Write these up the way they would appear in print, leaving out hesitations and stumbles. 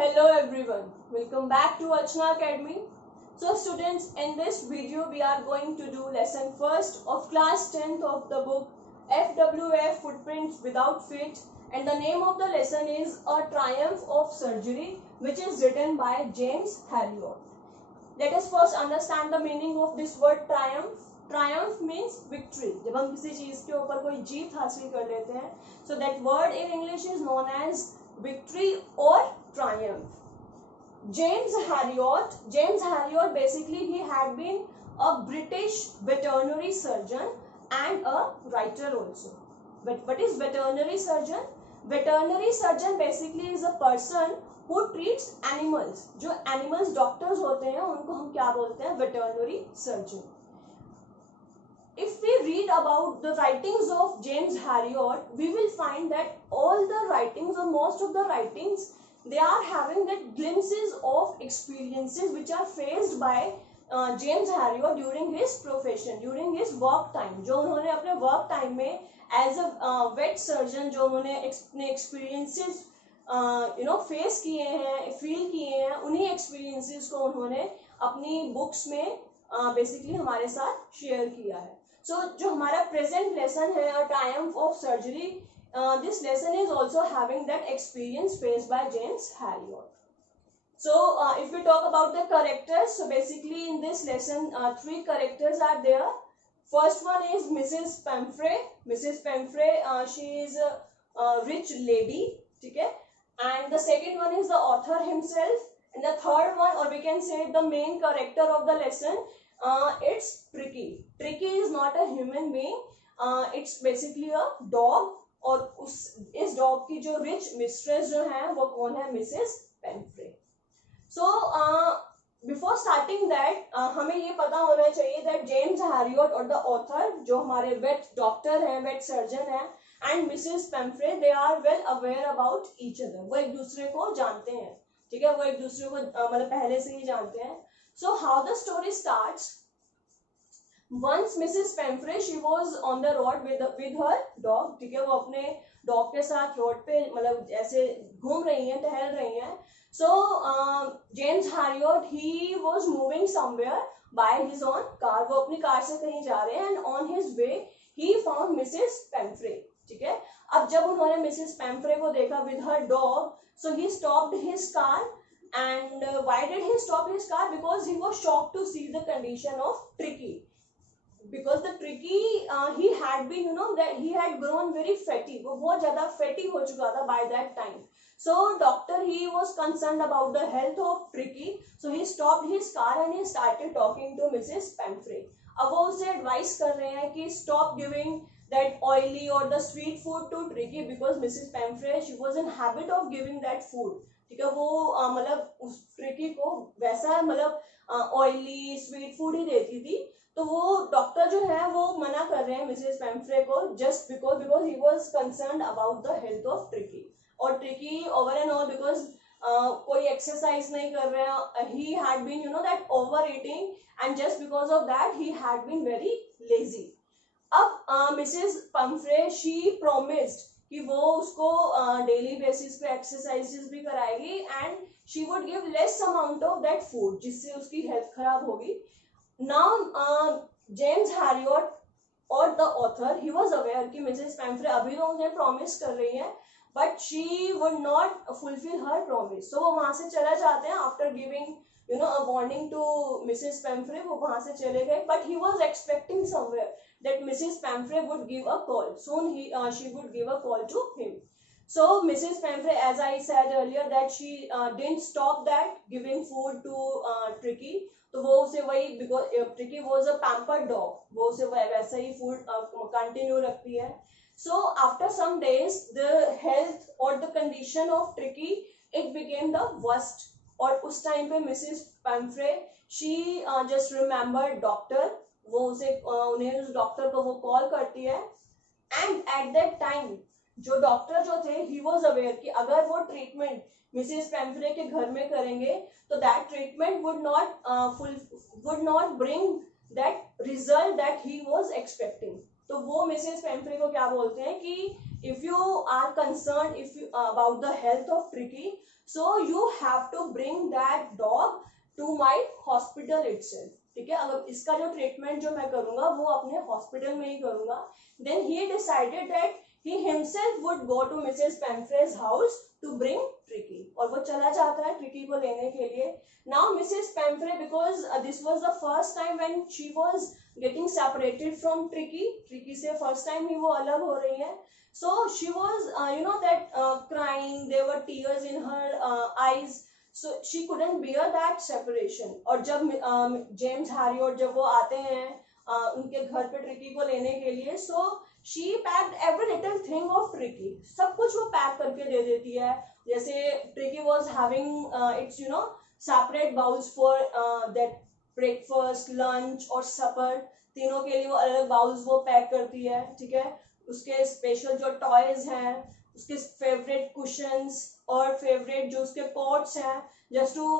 Hello everyone, welcome back to Achna Academy. So students, in this video we are going to do lesson first of class 10th of the book FWF Footprints Without Feet, and the name of the lesson is A Triumph of Surgery, which is written by James Harriot. Let us first understand the meaning of this word triumph. Triumph means victory. जब हम किसी चीज के ऊपर कोई जीत हासिल कर लेते हैं, so that word in English is known as victory or triumph. James Harriot basically he had been a British veterinary surgeon and a writer also. But what is veterinary surgeon? Veterinary surgeon basically is a person who treats animals. जो animals doctors होते हैं उनको हम क्या बोलते हैं? Veterinary surgeon. If we read about the writings of James Harriot, we will find that all the writings or most of the writings, they are having that glimpses of experiences which are faced by James Harriot during his profession, during his work time. जो उन्होंने अपने work time में as a vet surgeon जो उन्होंने अपने experiences face किए हैं, feel किए हैं, उन्हीं experiences को उन्होंने अपनी books में basically हमारे साथ share किया है. So जो हमारा present lesson है A Triumph of Surgery, this lesson is also having that experience faced by James Harriot. So if we talk about the characters, so basically in this lesson three characters are there. First one is Mrs. Pamphray. Mrs. Pamphray, she is a rich lady, okay? And the second one is the author himself, and the third one, or we can say the main character of the lesson, it's Tricky. Tricky is not a human being, it's basically a dog. और इस dog की जो rich mistress जो है वो कौन है? Mrs Pumphrey. So before starting that हमें ये पता होना चाहिए दैट जेम्स हैरियट और द ऑथर जो हमारे वेट डॉक्टर हैं, वेट सर्जन हैं, and Mrs Pumphrey, they are well aware about each other. वो एक दूसरे को जानते हैं, ठीक है, वो एक दूसरे को मतलब पहले से ही जानते हैं. So how the story starts. Once Mrs. Pamphray, she was on the road with her dog. ठीक है, वो अपने डॉग के साथ रोड पे मतलब ऐसे घूम रही हैं, टहल रही हैं. So James Harriot, he was moving somewhere by his own car. वो अपनी कार से कहीं जा रहे हैं, and on his way he found Mrs. Pamphray. ठीक है, अब जब उन्होंने Mrs. Pamphray को देखा with her dog, so he stopped his car. And why did he stop his car? Because he was shocked to see the condition of Tricky. Because the Tricky, he had been, that he had grown very fatty. वो बहुत ज़्यादा fatty हो चुका था by that time. So doctor, he was concerned about the health of Tricky. So he stopped his car and he started talking to Mrs. Pamphray. अब वो उसे advice कर रहे हैं कि stop giving that oily or the sweet food to Tricky, because Mrs. Pamphray, she was in habit of giving that food. ठीक है, वो मतलब उस Tricky को वैसा मतलब oily sweet food ही देती थी. तो वो डॉक्टर जो है वो मना कर रहे हैं मिसेस पेम्फ्रे को, just because he was concerned about the health of Tricki. और Tricki over and all because कोई एक्सरसाइज नहीं कर रहे हैं, he had been that over eating, and just because of that he had been very lazy. अब Mrs Pumphrey, she promised कि वो उसको डेली बेसिस पे एक्सरसाइजेस भी कराएगी, and she would give less amount of that food, जिससे उसकी health खराब होगी. Now James Harriot और the author, he was aware कि Mrs. Pamphray अभी तो उन्हें promise कर रही है, but she would not fulfill her promise. So वो वहाँ से चला जाते हैं after giving a warning to Mrs. Pamphray. वो वहाँ से चले गए, but he was expecting somewhere that Mrs. Pamphray would give a call soon. She would give a call to him. So Mrs. Pamphray, as I said earlier, that she didn't stop that giving food to Tricky. तो वो उसे वही, because Tricky was a pampered dog, वो उसे वैसा ही food continue रखती है. So after some days, the health or the condition of Tricky, it became the worst. और उस टाइम पे Mrs. Pamphray, she just remembered doctor. वो उसे उन्हें उस डॉक्टर को वो कॉल करती है, and at that time जो डॉक्टर जो थे, he was aware कि अगर वो ट्रीटमेंट मिसेस पेम्फ्रे के घर में करेंगे तो that treatment would not bring that result that he was expecting. तो वो मिसेस पेम्फ्रे को क्या बोलते हैं कि if you are concern if you about the health of Tricki, so you have to bring that dog to my hospital itself, ठीक है। अगर इसका जो ट्रीटमेंट जो मैं करूंगा वो अपने हॉस्पिटल में ही करूंगा। Then he decided that he himself would go to Mrs Pumphrey's house to bring Tricki, और वो चला जाता है ट्रिकी को लेने के लिए। Now Mrs Pumphrey, because this was the first time when she was getting separated from Tricki, Tricki से फर्स्ट टाइम ही वो अलग हो रही है। So she was you know that crying, there were tears in her eyes, so she couldn't bear that separation। और जब James Harriet जब वो आते हैं उनके घर पे ट्रिकी को लेने के लिए, so she packed every little thing of tricky, सब कुछ वो पैक करके दे देती है। जैसे tricky was having its you know separate bowls for that breakfast, lunch और supper, तीनों के लिए वो अलग बाउल्स वो पैक करती है, ठीक है। उसके स्पेशल जो टॉयज हैं, उसके फेवरेट कुशंस और फेवरेट जो उसके पॉट्स हैं, जस्ट टू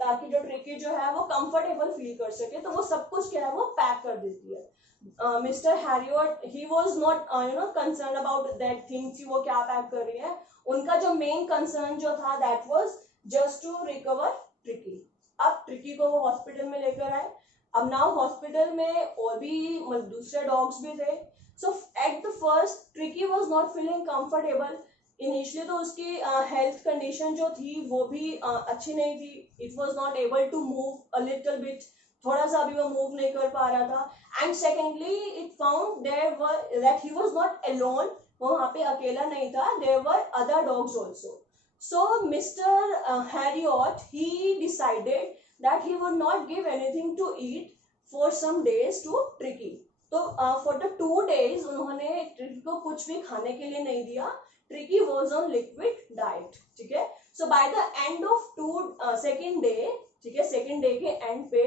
ताकि जो ट्रिकी जो है वो कंफर्टेबल फील कर सके, तो वो सब कुछ क्या है वो पैक कर देती है। Mister Herriot he was not you know concern about that things कि वो क्या पैक कर रही है। उनका जो मेन कंसर्न जो था that was just to recover Tricki. अब ट्रिकी को वो हॉस्पिटल में लेकर आए। अब नाउ हॉस्पिटल में और भी दूसरे डॉग्स भी थे। So at the first Tricki was not feeling comfortable. Initially तो उसकी हेल्थ कंडीशन जो थी वो भी अच्छी नहीं थी। It was not able to move a little bit, थोड़ा सा भी वो मूव नहीं कर पा रहा था। And secondly it found there were that he was not alone, वो वहाँ पे अकेला नहीं था, there were other dogs also. So mister Herriot he decided that he would not give anything to eat for some days to Tricki. तो for the 2 days उन्होंने Tricki को कुछ भी खाने के लिए नहीं दिया। Tricki was on liquid diet, ठीक है। So by the end of second day, ठीक है, सेकेंड डे के एंड पे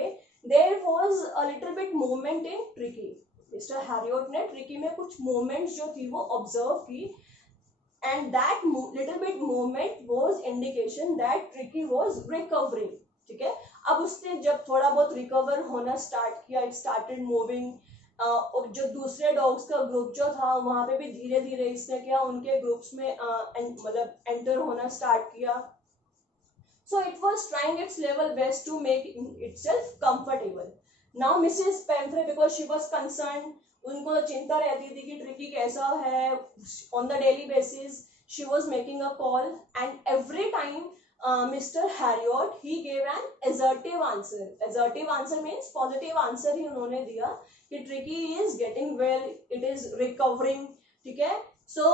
there was a little bit movement in Tricki. Mister Herriot ने ट्रिकी में कुछ मूवमेंट्स जो थी वो ऑब्जर्व की, and that little bit movement was indication that Tricki was recovering, ठीक है। अब उसने जब थोड़ा बहुत रिकवर होना स्टार्ट किया, इट स्टार्टेड मूविंग। और जो दूसरे डॉग्स का ग्रुप जो था वहां पे भी धीरे धीरे इसने क्या उनके ग्रुप्स में मतलब एंटर होना स्टार्ट किया। So it was trying its level best to make itself comfortable. Now Mrs Pumphrey, because she was concern, उनको चिंता रहती थी कि ट्रिकी कैसा है on the daily basis, she was making a call and every time Mr. Harriot he gave an assertive answer. Assertive answer means positive answer ही उन्होंने दिया कि tricky is getting well, it is recovering, ठीक है। So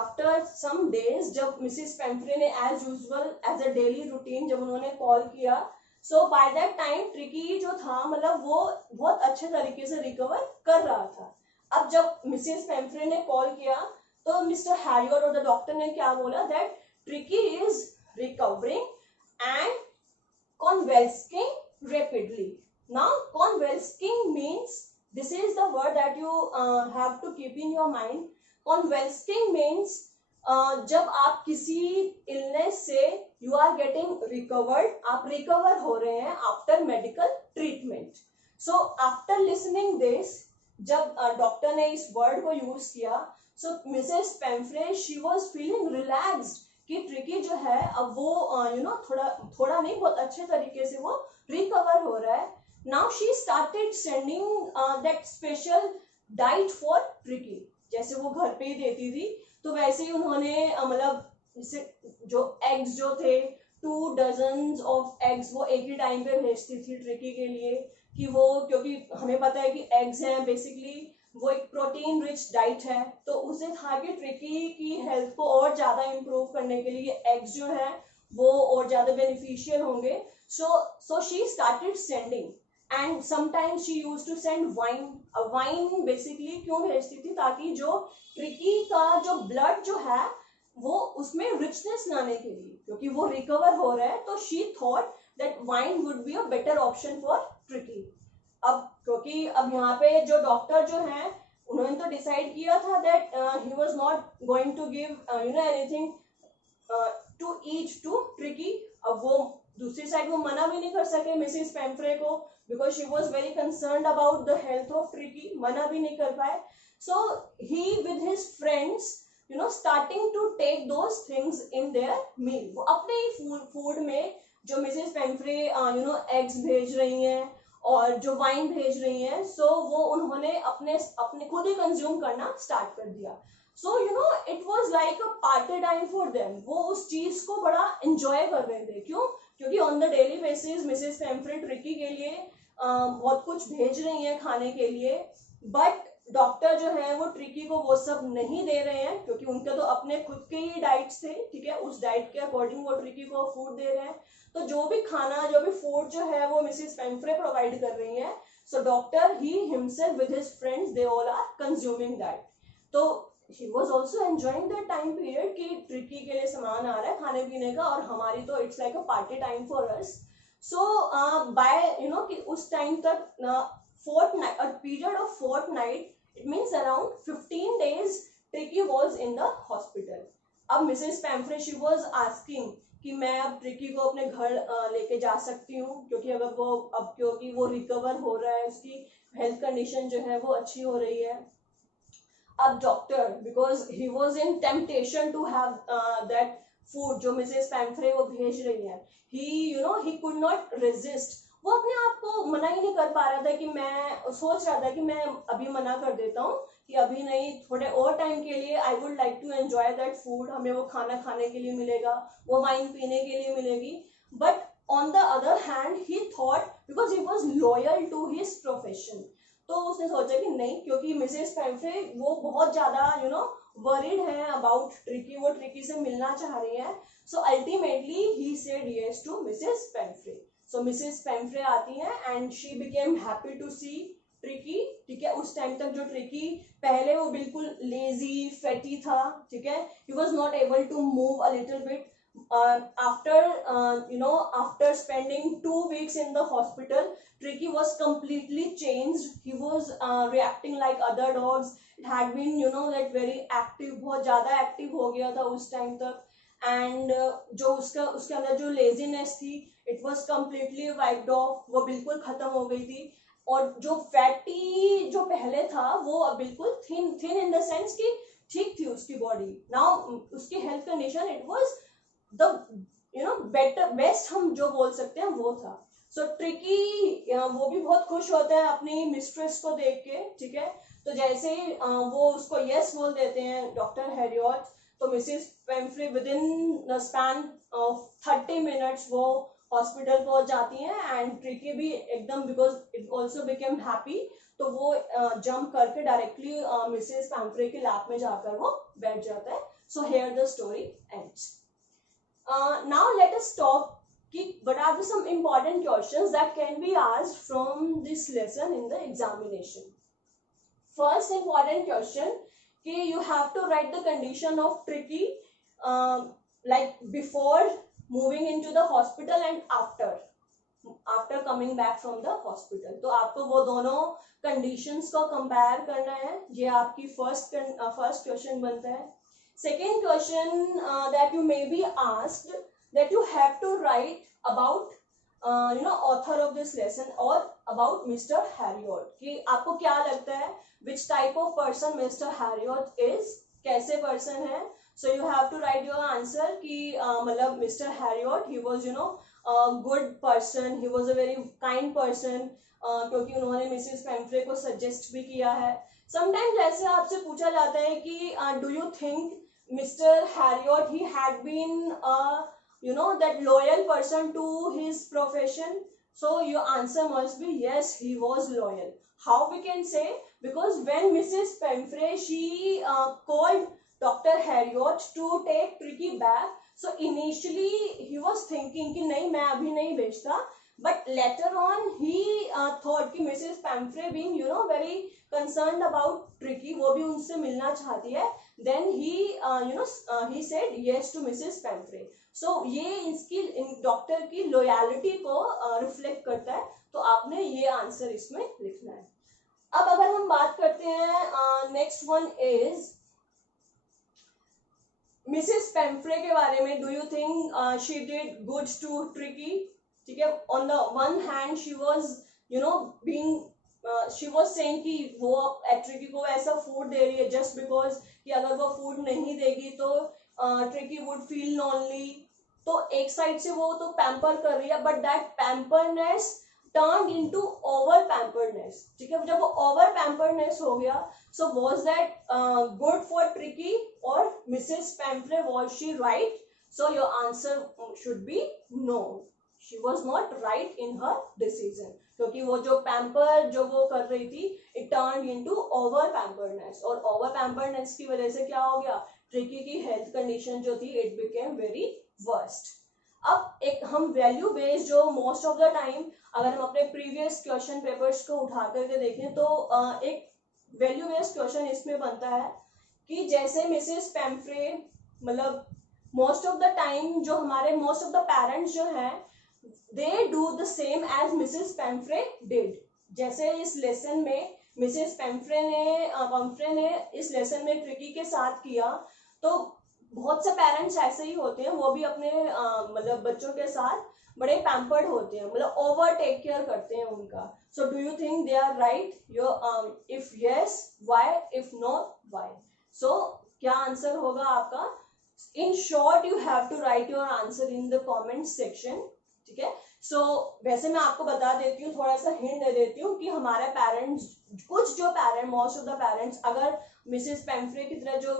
after some days जब Mrs पेम्फ्रे ने as usual as a daily routine जब उन्होंने call किया, so by that time tricky जो था मतलब वो बहुत अच्छे तरीके से रिकवर कर रहा था। अब जब मिसिस पेम्फ्रे ने कॉल किया तो मिस्टर हैरियट और द डॉक्टर ने क्या बोला that tricky is recovering and convalescing rapidly. Now convalescing means, this is the word that you have to keep in your mind. Convalescing means जब आप किसी illness से you are getting recovered, आप recover हो रहे हैं after medical treatment. So after listening this, जब doctor ने इस वर्ड को यूज किया, so Mrs. Pemfrey she was feeling relaxed कि ट्रिकी जो है अब वो यू नो थोड़ा नहीं बहुत अच्छे तरीके से वो रिकवर हो रहा है। Now she started sending that special diet for tricky, जैसे वो घर पे ही देती थी तो वैसे ही उन्होंने मतलब जैसे जो एग्स जो थे 2 डजन ऑफ एग्स वो एक ही टाइम पे भेजती थी ट्रिकी के लिए, कि वो क्योंकि हमें पता है कि एग्स हैं बेसिकली वो एक प्रोटीन रिच डाइट है, तो उसे था कि ट्रिकी की हेल्थ को और ज्यादा इम्प्रूव करने के लिए एग्स जो है वो और ज्यादा बेनिफिशियल होंगे। So she started sending and sometimes she used to send wine. Wine basically क्यों भेजती थी, ताकि जो ट्रिकी का जो ब्लड जो है वो उसमें रिचनेस लाने के लिए, क्योंकि वो रिकवर हो रहा है, तो she thought that wine would be a better option for tricky. अब क्योंकि अब यहाँ पे जो डॉक्टर जो है उन्होंने तो डिसाइड किया था that he was not going to give you know anything to eat to Tricki. अब वो दूसरी साइड वो मना भी नहीं कर सके मिसेस पेम्फ्रे को, because she was very concerned about the health of tricky, मना भी नहीं कर पाए। So he with his friends starting to take those things in their meal. वो अपने ही फूड में जो मिसेस पेम्फ्रे एग्स भेज रही हैं और जो वाइन भेज रही हैं, सो वो उन्होंने अपने अपने खुद ही कंज्यूम करना स्टार्ट कर दिया. सो it was like a party time for them. वो उस चीज को बड़ा एंजॉय कर रहे थे. क्यों? क्योंकि on the daily basis Mrs Pumphrey Tricki के लिए बहुत कुछ भेज रही हैं खाने के लिए, बट डॉक्टर जो है वो ट्रिकी को वो सब नहीं दे रहे हैं, क्योंकि उनके तो अपने खुद के ही डाइट्स थे. ठीक है, उस डाइट के अकॉर्डिंग वो ट्रिकी को फूड दे रहे हैं. तो जो भी खाना, जो भी फूड जो है वो मिसेस पेम्फ्रे प्रोवाइड कर रही हैं. So doctor he himself with his friends they all are consuming that. तो he was also enjoying that time period कि ट्रिकी के लिए सामान आ रहा है खाने पीने का, और हमारी तो it's like a party time for us. So by कि उस टाइम तक fortnight, a period of fortnight, it means around 15 days Tricky was in the hospital. अब मिसेस पेम्फ्रे she was asking कि मैं अब ट्रिकी को अपने घर लेके जा सकती हूँ, क्योंकि अगर वो क्योंकि वो रिकवर हो रहा है, उसकी हेल्थ कंडीशन जो है वो अच्छी हो रही है. अब doctor, because he was in temptation to have that food जो मिसेस पेम्फ्रे वो भेज रही है, ही कुड नॉट रेजिस्ट. वो अपने आप को मना ही नहीं कर पा रहा था कि मैं सोच रहा था कि मैं अभी मना कर देता हूँ कि अभी नहीं, थोड़े और टाइम के लिए I would like to enjoy that food. हमें वो खाना खाने के लिए मिलेगा, वो वाइन पीने के लिए मिलेगी. But on the other hand he thought, because he was loyal to his profession, तो उसने सोचा कि नहीं, क्योंकि मिसेस पेम्फ्रे वो बहुत ज्यादा वरीड है अबाउट ट्रिकी, वो ट्रिकी से मिलना चाह रही है. So ultimately he said yes to Mrs Pumphrey. So Mrs Pumphrey आती हैं and she became happy to see Tricki. ठीक है, उस टाइम तक जो ट्रिकी पहले वो बिल्कुल लेजी फैटी था. ठीक है, he was not able to move a little bit. After spending 2 weeks in the hospital, Tricky was completely changed. He was reacting like other dogs. It had been that very active, बहुत ज़्यादा active हो गया था उस time तक. And जो उसके अंदर जो laziness थी, it was completely wiped off. वो बिल्कुल खत्म हो गई थी. और जो fatty जो पहले था वो अब बिल्कुल thin in the sense कि ठीक थी उसकी body. Now उसकी health condition, it was the best हम जो बोल सकते हैं वो था. सो ट्रिकी वो भी बहुत खुश होता है अपनी मिस्ट्रेस को देख के. ठीक है, तो जैसे ही वो उसको यस बोल देते हैं डॉक्टर हैरियट, तो Mrs Pumphrey within the span of 30 minutes वो हॉस्पिटल पहुंच जाती हैं. एंड ट्रिकी भी एकदम, because it also became happy, तो वो जंप करके डायरेक्टली मिसेस पेम्फ्रे के लैप में जाकर वो बैठ जाता है. So here the story ends. Now let us talk what are some important questions that can be asked from this lesson in the examination. First important question, you have to write the condition of Tricky like before moving into the hospital and after coming back from the hospital. तो आपको वो दोनों conditions को compare करना है. ये आपकी first question बनता है. Second question that you may be asked, that you have to write about author of this lesson or about Mr. Harriot. कि आपको क्या लगता है which type of person Mr. Harriot is, कैसे person है. So you have to write your answer कि मतलब Mr. Harriot, he was a good person, he was a very kind person, क्योंकि उन्होंने मिसेस पेम्फ्रे को सजेस्ट भी किया है. समटाइम्स ऐसे आपसे पूछा जाता है कि do you think Mr. Harriot, he had been that loyal person to his profession? So your answer must be yes, he was loyal. How we can say? Because when Mrs. Pemfrey, she called Dr. Harriot to take Tricky back, so initially he was thinking कि नहीं, मैं अभी नहीं भेजता. But later on he thought कि Mrs. Pemfrey being very concerned about Tricky, वो भी उनसे मिलना चाहती है. Then he said yes to Mrs. Pemfrey. So ये इसकी डॉक्टर की लॉयलिटी को रिफ्लेक्ट करता है. तो आपने ये आंसर इसमें लिखना है. अब अगर हम बात करते हैं next one is Mrs Pumphrey के बारे में. Do you think she did good to Tricki? ठीक है, on the one hand she was being she was saying कि वो ट्रिकी को ऐसा फूड दे रही है जस्ट बिकॉज कि अगर वो फूड नहीं देगी तो ट्रिकी वुड फील लॉनली. तो एक साइड से वो तो पैम्पर कर रही है, but that pamperness turn into over pamperness. ठीक है, जब वो ओवर पैम्परनेस हो गया, so was that good for Tricki और Mrs Pumphrey, was she right? So your answer should be no. She was not right in her decision, क्योंकि वो जो पैम्पर जो वो कर रही थी, it turn into over pamperness, और ओवर पैम्परनेस की वजह से क्या हो गया, ट्रिकी की हेल्थ कंडीशन जो थी, इट बिकेम वेरी वर्स्ट. अब एक हम वैल्यू बेस्ड जो मोस्ट ऑफ द टाइम अगर हम अपने प्रीवियस क्वेश्चन पेपर्स को उठा करके देखें तो एक वैल्यू बेस्ड क्वेश्चन इसमें बनता है कि जैसे मिसेस पैम्फ्रे, मतलब मोस्ट ऑफ द टाइम जो हमारे मोस्ट ऑफ द पेरेंट्स जो हैं, they do the same as Mrs Pumphrey did. जैसे इस लेसन में मिसेस पैम्फ्रे ने इस लेसन में ट्रिकी के साथ किया, तो बहुत से पेरेंट्स ऐसे ही होते हैं, वो भी अपने मतलब बच्चों के साथ बड़े पैम्पर्ड होते हैं, मतलब ओवर टेक केयर करते हैं उनका. So do you think they are right? Your if yes why, if not why? So क्या आंसर होगा आपका? In short you have to write your answer in the comment section. ठीक है, सो वैसे मैं आपको बता देती हूँ, थोड़ा सा हिंट दे देती हूँ कि हमारे पेरेंट्स, कुछ जो parent, most of the parents अगर मिसेस पैम्फ्रे की तरह जो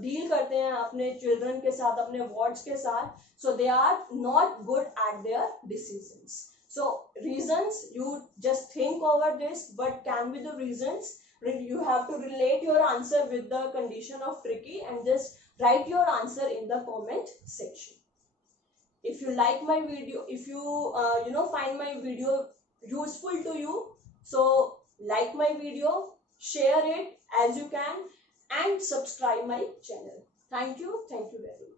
डील करते हैं अपने चिल्ड्रन के साथ, अपने वार्ड्स के साथ, so they are not good at their decisions. So reasons, you just think over this, but can be the reasons. You have to relate your answer with the condition of tricky and just write your answer in the comment section. If you like my video, if you find my video useful to you, so like my video, share it as you can, and subscribe my channel. Thank you very much.